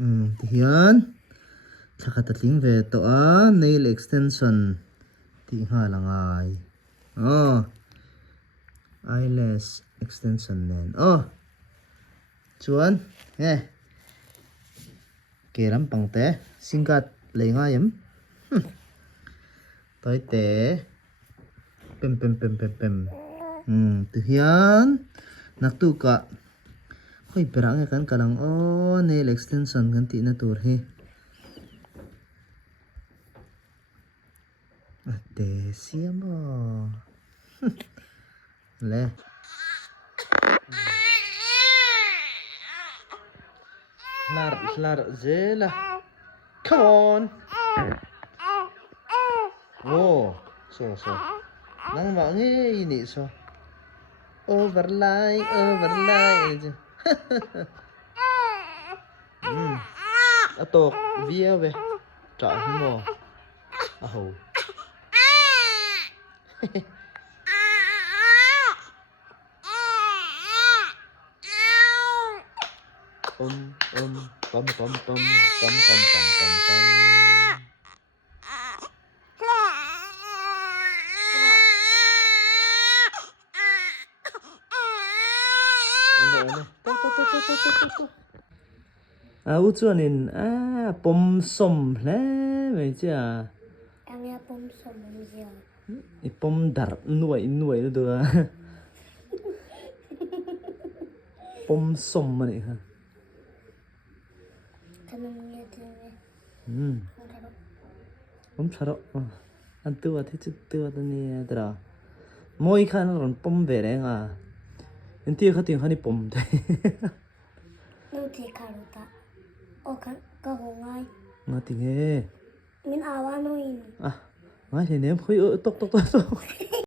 Thì hiền chắc là tiếng về to nail extension thì hà là ngài eyelash extension nen chuan he keram pangte singkat lenga yam toi te pem tu hian nak tu ka khoi perang kan kalang nail extension kan ti na tur he ate siamo le lar zela come on so nang ma nge ini so overlay atok via ve trả himo aho pom u chuanin pom som hle mai cha Ang pom som zia. I pom dar nuai do pom som mani ha Kanang nghe tiếng pom charo an tu wa thi tu wa ni tra moi khan ron pom ve re nga en ti kha ting khani pom te Nô thì karuta. O ka ho ngai. nga ti nge Min awa no in. ngai le nem khoi tok